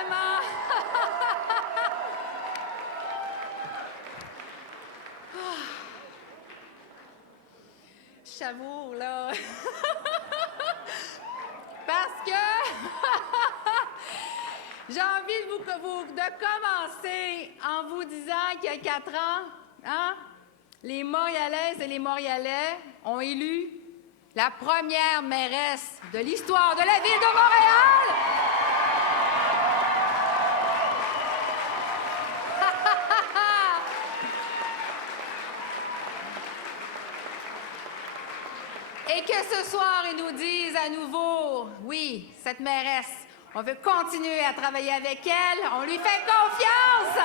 vraiment... J'avoue, là... Parce que j'ai envie de commencer en vous disant qu'il y a 4 ans, hein, les Montréalaises et les Montréalais ont élu la première mairesse de l'histoire de la Ville de Montréal! Et que ce soir, ils nous disent à nouveau, oui, cette mairesse, on veut continuer à travailler avec elle, on lui fait confiance!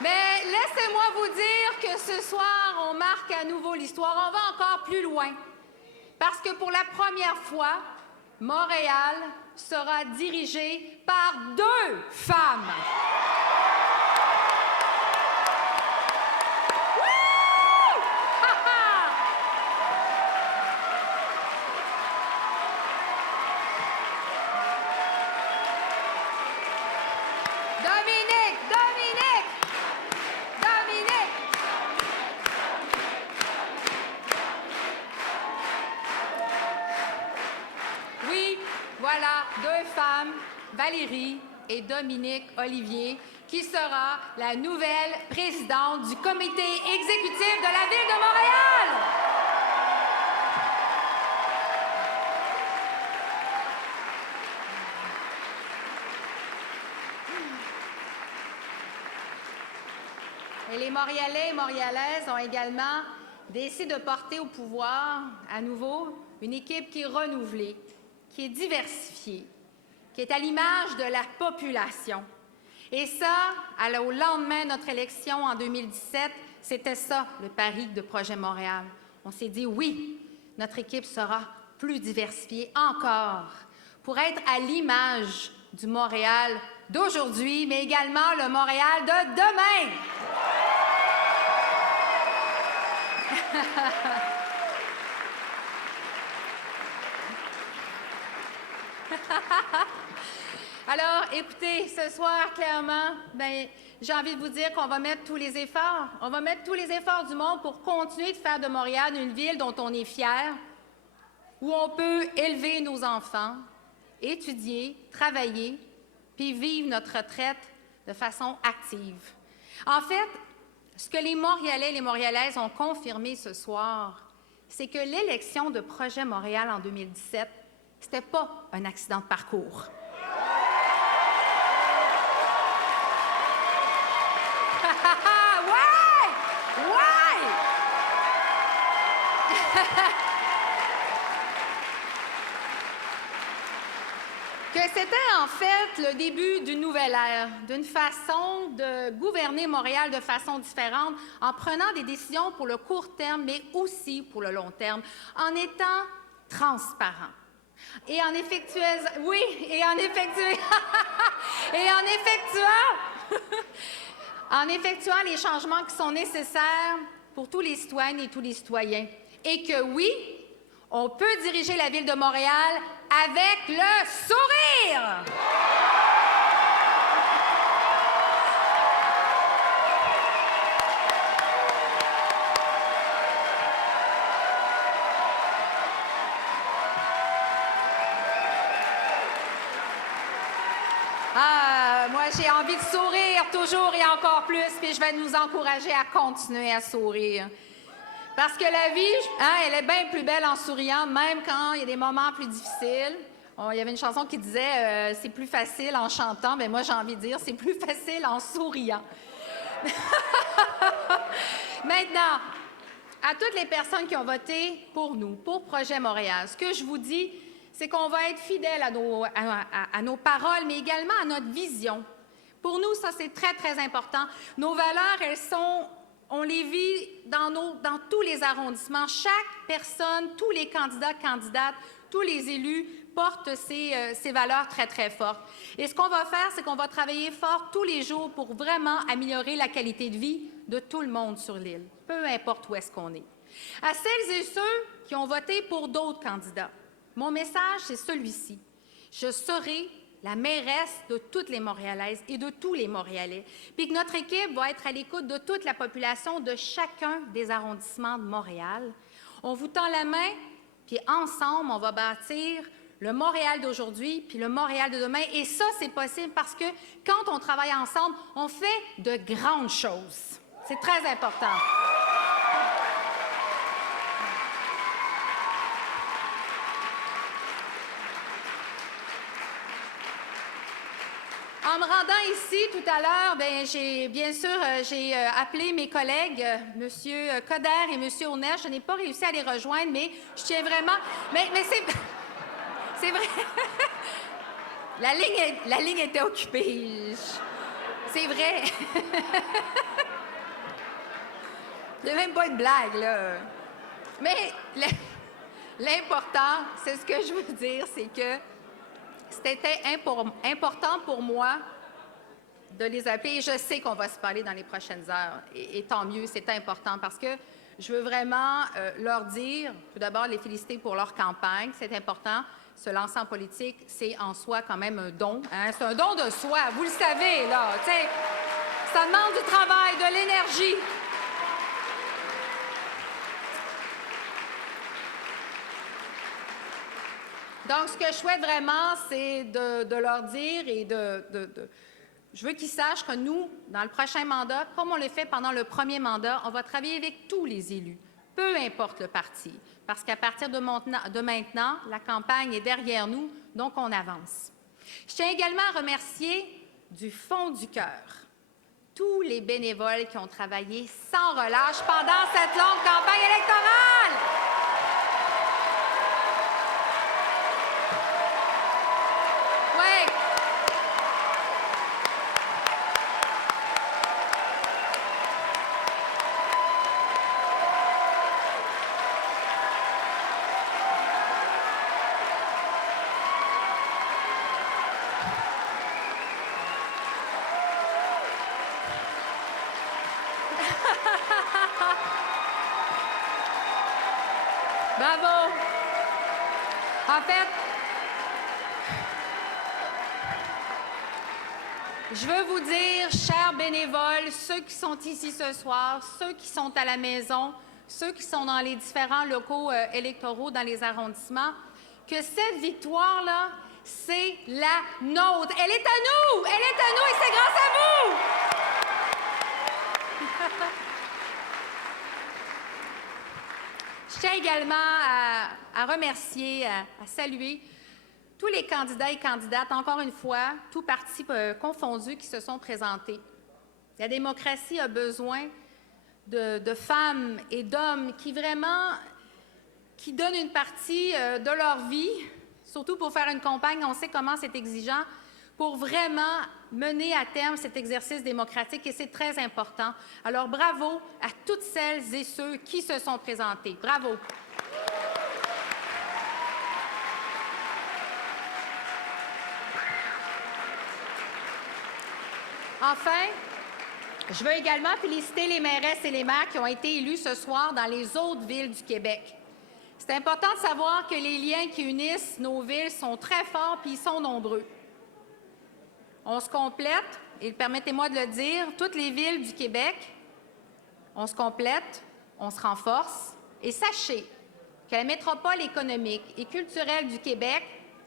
Mais laissez-moi vous dire que ce soir, on marque à nouveau l'histoire, on va encore plus loin. Parce que pour la première fois, Montréal sera dirigé par 2 femmes. Voilà, 2 femmes, Valérie et Dominique Olivier, qui sera la nouvelle présidente du comité exécutif de la Ville de Montréal. Et les Montréalais et Montréalaises ont également décidé de porter au pouvoir, à nouveau, une équipe qui est renouvelée, qui est diversifiée, qui est à l'image de la population. Et ça, au lendemain de notre élection en 2017, c'était ça, le pari de Projet Montréal. On s'est dit, oui, notre équipe sera plus diversifiée encore pour être à l'image du Montréal d'aujourd'hui, mais également le Montréal de demain. Alors, écoutez, ce soir, clairement, j'ai envie de vous dire qu'on va mettre tous les efforts. On va mettre tous les efforts du monde pour continuer de faire de Montréal une ville dont on est fier, où on peut élever nos enfants, étudier, travailler, puis vivre notre retraite de façon active. En fait, ce que les Montréalais et les Montréalaises ont confirmé ce soir, c'est que l'élection de Projet Montréal en 2017, c'était pas un accident de parcours. Que c'était en fait le début d'une nouvelle ère, d'une façon de gouverner Montréal de façon différente, en prenant des décisions pour le court terme, mais aussi pour le long terme, en étant transparent. Et en effectuant, oui, et en effectuant les changements qui sont nécessaires pour tous les citoyennes et tous les citoyens. Et que oui, on peut diriger la Ville de Montréal avec le sourire! Moi, j'ai envie de sourire toujours et encore plus, puis je vais nous encourager à continuer à sourire. Parce que la vie, elle est bien plus belle en souriant, même quand il y a des moments plus difficiles. Il y avait une chanson qui disait c'est plus facile en chantant, mais moi, j'ai envie de dire c'est plus facile en souriant. Maintenant, à toutes les personnes qui ont voté pour nous, pour Projet Montréal, ce que je vous dis, c'est qu'on va être fidèles à nos paroles, mais également à notre vision. Pour nous, ça, c'est très, très important. Nos valeurs, elles sont... On les vit dans tous les arrondissements. Chaque personne, tous les candidats, candidates, tous les élus portent ces valeurs très, très fortes. Et ce qu'on va faire, c'est qu'on va travailler fort tous les jours pour vraiment améliorer la qualité de vie de tout le monde sur l'île, peu importe où est-ce qu'on est. À celles et ceux qui ont voté pour d'autres candidats, mon message, c'est celui-ci. Je serai la mairesse de toutes les Montréalaises et de tous les Montréalais, puis que notre équipe va être à l'écoute de toute la population de chacun des arrondissements de Montréal. On vous tend la main, puis ensemble, on va bâtir le Montréal d'aujourd'hui, puis le Montréal de demain. Et ça, c'est possible parce que quand on travaille ensemble, on fait de grandes choses. C'est très important. En me rendant ici tout à l'heure, j'ai appelé mes collègues, M. Coderre et M. Aunel. Je n'ai pas réussi à les rejoindre, mais je tiens vraiment... Mais c'est vrai. La ligne était occupée. C'est vrai. C'est même pas une blague, là. Mais l'important, c'est ce que je veux dire, c'est que c'était important pour moi de les appeler. Et je sais qu'on va se parler dans les prochaines heures. Et tant mieux, c'est important parce que je veux vraiment leur dire, tout d'abord, les féliciter pour leur campagne. C'est important. Se lancer en politique, c'est en soi quand même un don. Hein? C'est un don de soi. Vous le savez, là. T'sais, ça demande du travail, de l'énergie. Donc, ce que je souhaite vraiment, c'est de leur dire et je veux qu'ils sachent que nous, dans le prochain mandat, comme on le fait pendant le premier mandat, on va travailler avec tous les élus, peu importe le parti, parce qu'à partir de maintenant, la campagne est derrière nous, donc on avance. Je tiens également à remercier du fond du cœur tous les bénévoles qui ont travaillé sans relâche pendant cette longue campagne électorale. Bravo! En fait, je veux vous dire, chers bénévoles, ceux qui sont ici ce soir, ceux qui sont à la maison, ceux qui sont dans les différents locaux électoraux dans les arrondissements, que cette victoire-là, c'est la nôtre. Elle est à nous! Elle est à nous et c'est grâce à vous! Je tiens également à remercier, à saluer tous les candidats et candidates, encore une fois, tous partis confondus qui se sont présentés. La démocratie a besoin de femmes et d'hommes qui donnent une partie de leur vie, surtout pour faire une campagne, on sait comment c'est exigeant, pour vraiment mener à terme cet exercice démocratique et c'est très important. Alors, bravo à toutes celles et ceux qui se sont présentés. Bravo! Enfin, je veux également féliciter les mairesses et les maires qui ont été élus ce soir dans les autres villes du Québec. C'est important de savoir que les liens qui unissent nos villes sont très forts puis ils sont nombreux. On se complète, et permettez-moi de le dire, toutes les villes du Québec, on se complète, on se renforce. Et sachez que la métropole économique et culturelle du Québec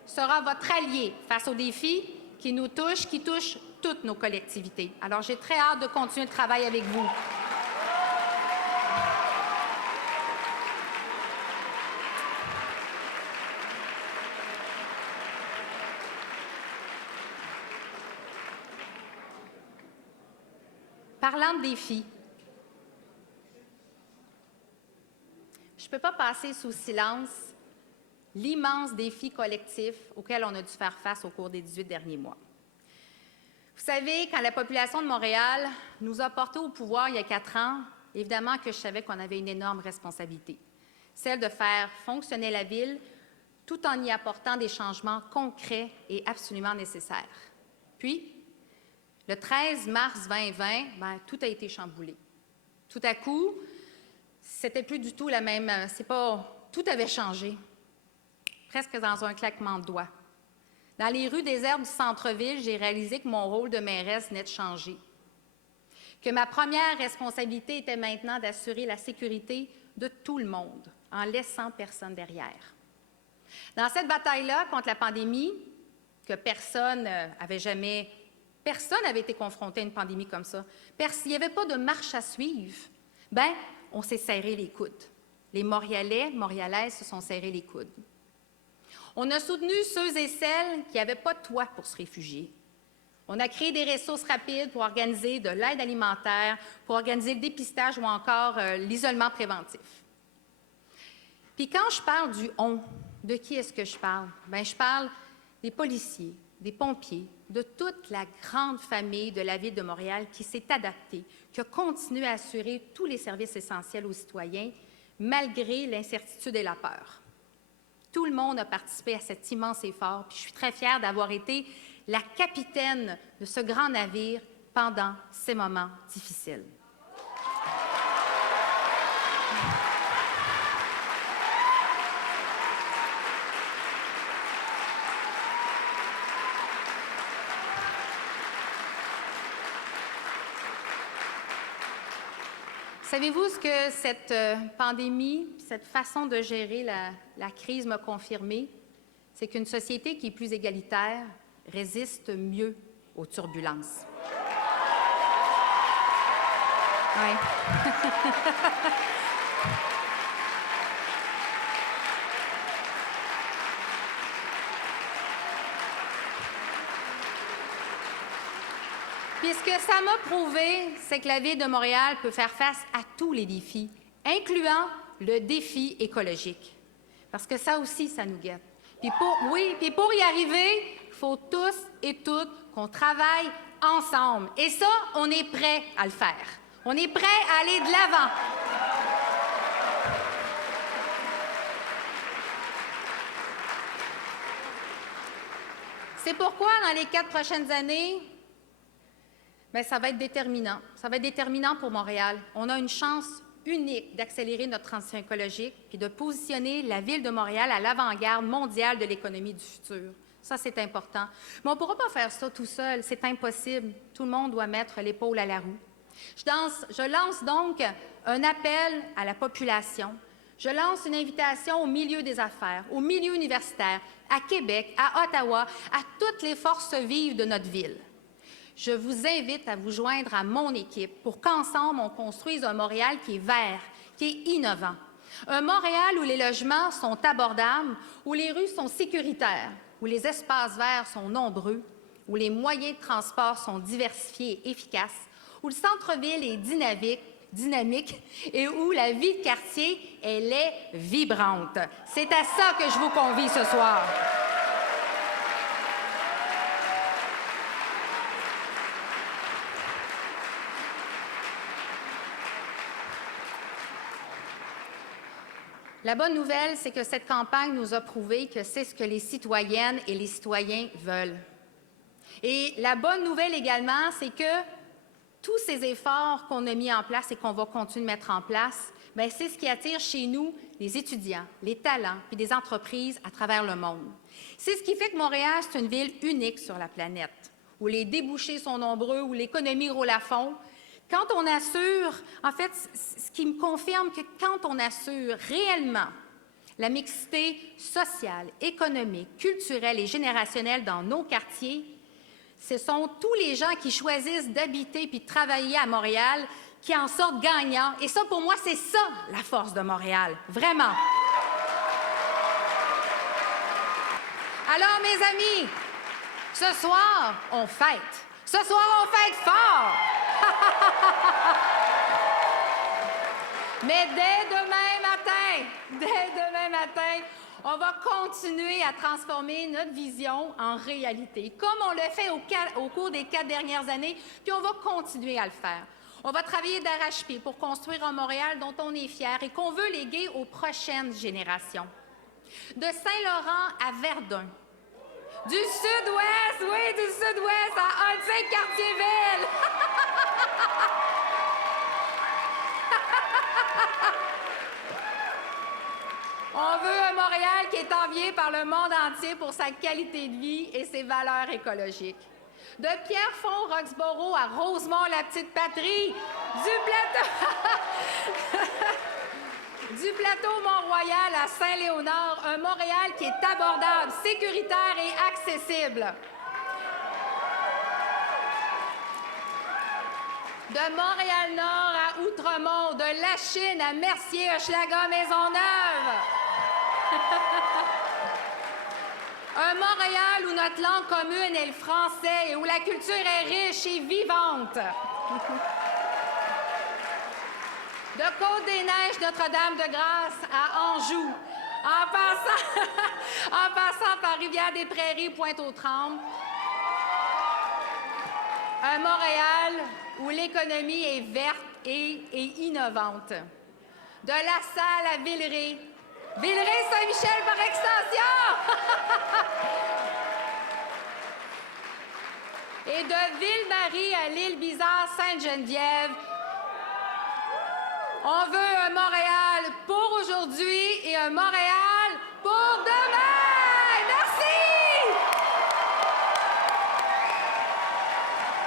sera votre allié face aux défis qui nous touchent, qui touchent toutes nos collectivités. Alors, j'ai très hâte de continuer le travail avec vous. Parlant de défis, je ne peux pas passer sous silence l'immense défi collectif auquel on a dû faire face au cours des 18 derniers mois. Vous savez, quand la population de Montréal nous a portés au pouvoir il y a 4 ans, évidemment que je savais qu'on avait une énorme responsabilité, celle de faire fonctionner la ville tout en y apportant des changements concrets et absolument nécessaires. Puis, le 13 mars 2020, tout a été chamboulé. Tout à coup, c'était plus du tout la même... Tout avait changé, presque dans un claquement de doigts. Dans les rues désertes du centre-ville, j'ai réalisé que mon rôle de mairesse venait de changer, que ma première responsabilité était maintenant d'assurer la sécurité de tout le monde, en laissant personne derrière. Dans cette bataille-là contre la pandémie, que personne n'avait été confronté à une pandémie comme ça, il n'y avait pas de marche à suivre, on s'est serré les coudes. Les Montréalais, Montréalaises se sont serrés les coudes. On a soutenu ceux et celles qui n'avaient pas de toit pour se réfugier. On a créé des ressources rapides pour organiser de l'aide alimentaire, pour organiser le dépistage ou encore l'isolement préventif. Puis quand je parle du « on », de qui est-ce que je parle? Je parle des policiers, des pompiers, de toute la grande famille de la Ville de Montréal qui s'est adaptée, qui a continué à assurer tous les services essentiels aux citoyens, malgré l'incertitude et la peur. Tout le monde a participé à cet immense effort, puis je suis très fière d'avoir été la capitaine de ce grand navire pendant ces moments difficiles. Savez-vous ce que cette pandémie, cette façon de gérer la crise m'a confirmé? C'est qu'une société qui est plus égalitaire résiste mieux aux turbulences. Oui. Puis ce que ça m'a prouvé, c'est que la Ville de Montréal peut faire face à tous les défis, incluant le défi écologique. Parce que ça aussi, ça nous guette. Puis pour y arriver, il faut tous et toutes qu'on travaille ensemble. Et ça, on est prêt à le faire. On est prêt à aller de l'avant. C'est pourquoi, dans les 4 prochaines années, ça va être déterminant. Ça va être déterminant pour Montréal. On a une chance unique d'accélérer notre transition écologique et de positionner la Ville de Montréal à l'avant-garde mondiale de l'économie du futur. Ça, c'est important. Mais on ne pourra pas faire ça tout seul. C'est impossible. Tout le monde doit mettre l'épaule à la roue. Je lance donc un appel à la population. Je lance une invitation au milieu des affaires, au milieu universitaire, à Québec, à Ottawa, à toutes les forces vives de notre ville. Je vous invite à vous joindre à mon équipe pour qu'ensemble, on construise un Montréal qui est vert, qui est innovant. Un Montréal où les logements sont abordables, où les rues sont sécuritaires, où les espaces verts sont nombreux, où les moyens de transport sont diversifiés et efficaces, où le centre-ville est dynamique et où la vie de quartier, elle est vibrante. C'est à ça que je vous convie ce soir. La bonne nouvelle, c'est que cette campagne nous a prouvé que c'est ce que les citoyennes et les citoyens veulent. Et la bonne nouvelle également, c'est que tous ces efforts qu'on a mis en place et qu'on va continuer de mettre en place, c'est ce qui attire chez nous les étudiants, les talents et des entreprises à travers le monde. C'est ce qui fait que Montréal, c'est une ville unique sur la planète, où les débouchés sont nombreux, où l'économie roule à fond. Quand on assure, en fait, ce qui me confirme que quand on assure réellement la mixité sociale, économique, culturelle et générationnelle dans nos quartiers, ce sont tous les gens qui choisissent d'habiter puis de travailler à Montréal qui en sortent gagnants. Et ça, pour moi, c'est ça, la force de Montréal. Vraiment. Alors, mes amis, ce soir, on fête. Ce soir, on fête fort. Mais dès demain matin, on va continuer à transformer notre vision en réalité, comme on l'a fait au cours des 4 dernières années, puis on va continuer à le faire. On va travailler d'arrache-pied pour construire un Montréal dont on est fier et qu'on veut léguer aux prochaines générations. De Saint-Laurent à Verdun, du sud-ouest, oui, du sud-ouest à Huntsic-Cartierville. On veut un Montréal qui est envié par le monde entier pour sa qualité de vie et ses valeurs écologiques. De Pierrefonds-Roxborough à Rosemont-la-Petite-Patrie, du plateau Mont-Royal à Saint-Léonard, un Montréal qui est abordable, sécuritaire et accessible. De Montréal-Nord à Outremont, de Lachine à Mercier, Hochelaga, Maisonneuve. Un Montréal où notre langue commune est le français et où la culture est riche et vivante. De Côte-des-Neiges, Notre-Dame-de-Grâce à Anjou, en passant par Rivière-des-Prairies, Pointe-aux-Trembles. Un Montréal où l'économie est verte et innovante. De La Salle à Villeray. Villeray-Saint-Michel par extension! Et de Ville-Marie à l'Île-Bizarre, Sainte-Geneviève. On veut un Montréal